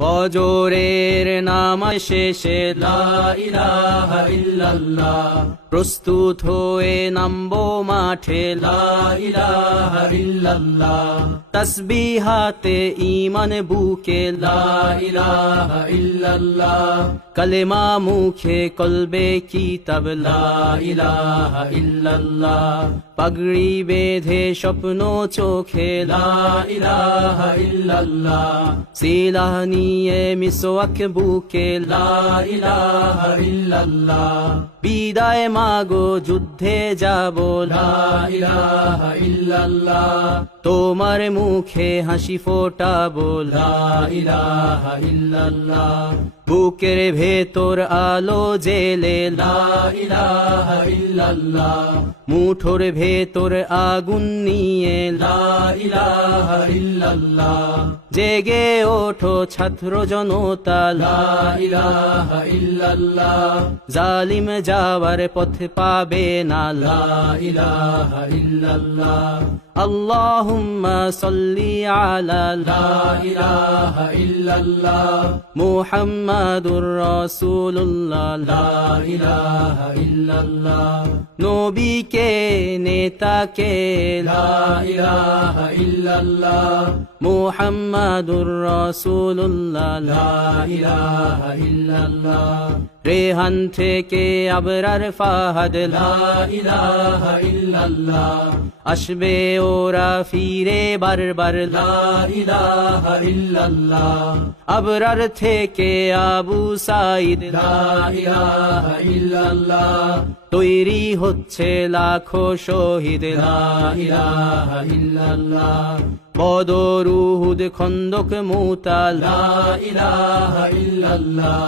ফজরের নামাজ শেষে লা ইলাহা ইল্লাল্লাহ, প্রস্তুত হয়ে নামবো মাঠে লা ইলাহা ইল্লাল্লাহ, তাসবিহাতে ঈমান বুকে লা ইলাহা ইল্লাল্লাহ, কালেমা মুখে কলবে কিতাব লা ইলাহা ইল্লাল্লাহ, পাগড়ি বেঁধে স্বপ্ন চোখে লা ইলাহা ইল্লাল্লাহ, সিলাহ নিয়ে মিসওয়াক বুকে লা ইলাহা ইল্লাল্লাহ, বিদায় মাগো যুদ্ধে যাব লা ইলাহা ইল্লাল্লাহ, তোমার মুখে হাসি ফোটাবো লা ইলাহা ইল্লাল্লাহ, বুকের ভেতর আলো জেলে লা ইলাহা ইল্লাল্লাহ, মুঠোর ভেতর আগুন নিয়ে লা ইলাহা ইল্লাল্লাহ, জেগে ওঠো ছাত্র জনতা লা ইলাহা ইল্লাল্লাহ, জালিম যাওয়ার পথ পাবে না লা ইলাহা ইল্লাল্লাহ, আল্লাহুম্মা সাল্লি আলা লা ইলাহা ইল্লাল্লাহ, মুহাম্মাদুর রাসূলুল্লাহ লা ইলাহা ইল্লাল্লাহ, নবীকে নেতাকে লা ইলাহা ইল্লাল্লাহ, মুহাম্মাদুর রাসূলুল্লাহ লা ইলাহা ইল্লাল্লাহ, রেহান থেকে আবরার ফাহাদ লা ইলাহা ইল্লাল্লাহ, আসবে ওরা ফিরে বারবার লা ইলাহা ইল্লাল্লাহ, আবরার থেকে আবু সাঈদ লা ইলাহা ইল্লাল্লাহ, তৈরি হচ্ছে লাখো শহীদ লা ইলাহা ইল্লাল্লাহ, বদর উহুদ খন্দক মুতা লা ইলাহা ইল্লাল্লাহ,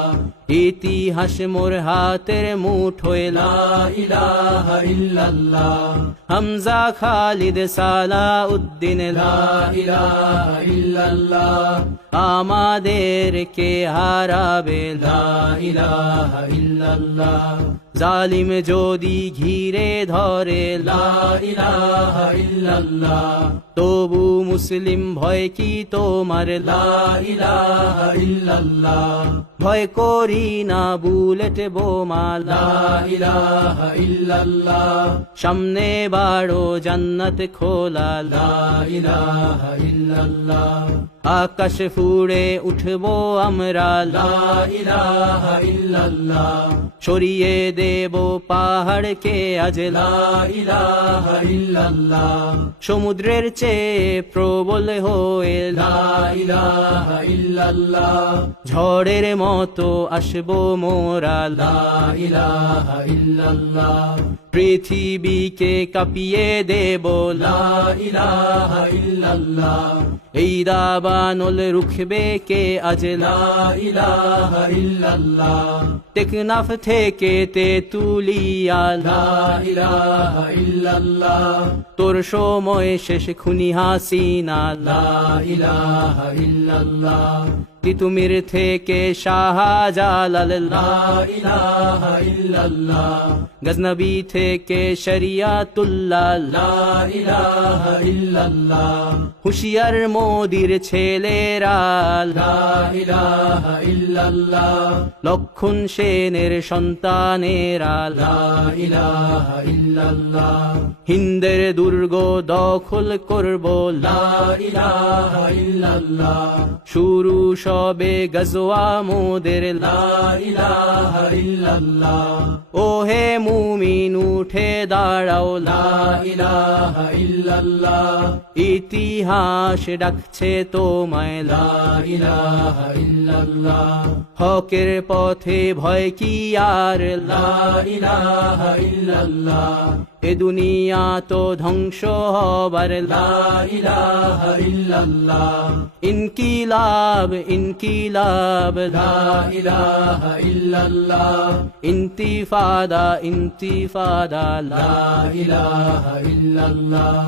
ইতিহাস মোর হাতের মুঠোয় লা ইলাহা ইল্লাল্লাহ, হামজা খালিদ সালাউদ্দিন লা ইলাহা ইল্লাল্লাহ, আমাদেরকে হারাবে লা ইলাহা ইল্লাল্লাহ, জালিম যদি ঘিরে ধরে লা ইলাহা ইল্লাল্লাহ, তবু মুসলিম ভয় কি তোমার লা ইলাহা ইল্লাল্লাহ, ভয় করি না বুলেট বোমা লা ইলাহা ইল্লাল্লাহ, সামনে বাড়ো জান্নাত খোলা লা ইলাহা ইল্লাল্লাহ, আকাশ ফুড়ে উঠবো আমরা লা ইলাহা ইল্লাল্লাহ, সরিয়ে দেব পাহাড়কে আজ লা ইলাহা ইল্লাল্লাহ, সমুদ্রের চেয়ে প্রবল হয়ে লা ইলাহা ইল্লাল্লাহ, ঝড়ের মতো আসবো মোরা লা ইলাহা ইল্লাল্লাহ, পৃথিবীকে কাঁপিয়ে দেব লা ইলাহা ইল্লাল্লাহ, এই দাবানল রুখবে কে আজ লা ইলাহা ইল্লাল্লাহ, টেকনাফ থেকে তেতুলিয়া লা ইলাহা ইল্লাল্লাহ, তোর সময় শেষ খুনি হাসিনা লা ইলাহা ইল্লাল্লাহ, তিতুমির থেকে শাহজালাল লা ইলাহা ইল্লাল্লাহ, গজনবী থেকে শরিয়াতুল্লাহ লা ইলাহা ইল্লাল্লাহ, হুশিয়ার মোদির ছেলেরা লা ইলাহা ইল্লাল্লাহ, লক্ষণ সেনের সন্তানেরা লা ইলাহা ইল্লাল্লাহ, হিন্দের দুর্গ দখল করব লা ইলাহা ইল্লাল্লাহ, শুরু সবে গজওয়া মোদের লা ইলাহা ইল্লাল্লাহ, ও হে মুমিন উঠে দাঁড়াও লা ইলাহা ইল্লাল্লাহ, ইতিহাস ডাকছে তোমায় লা ইলাহা ইল্লাল্লাহ, হকের পথে ভয় কি আর লা ইলাহা ইল্লাল্লাহ, এ দুনিয়া তো ধ্বংস হবার লা ইলাহা ইল্লাল্লাহ, ইনকিলাব ইনকিলাব লা ইলাহা ইল্লাল্লাহ, ইন্তিফাদা ইন্তিফাদা লা ইলাহা ইল্লাল্লাহ,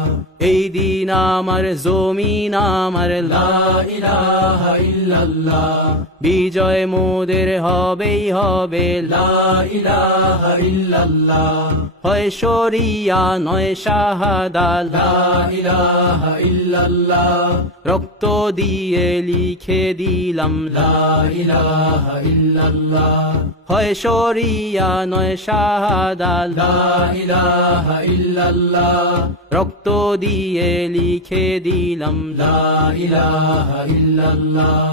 এই দিন আমার জমিন আমার লা ইলাহা ইল্লাল্লাহ, বিজয় মোদের হবেই হবে লা ইলাহা ইল্লাল্লাহ, হয় শরীর শরিয়া নয় শাহাদা লা ইলাহা ইল্লাল্লাহ রক্ত দিয়ে লিখে দিলাম লা ইলাহা ইল্লাল্লাহ হয় শরিয়া নয় শাহাদা লা ইলাহা ইল্লাল্লাহ রক্ত দিয়ে লিখে দিলাম লা ইলাহা ইল্লাল্লাহ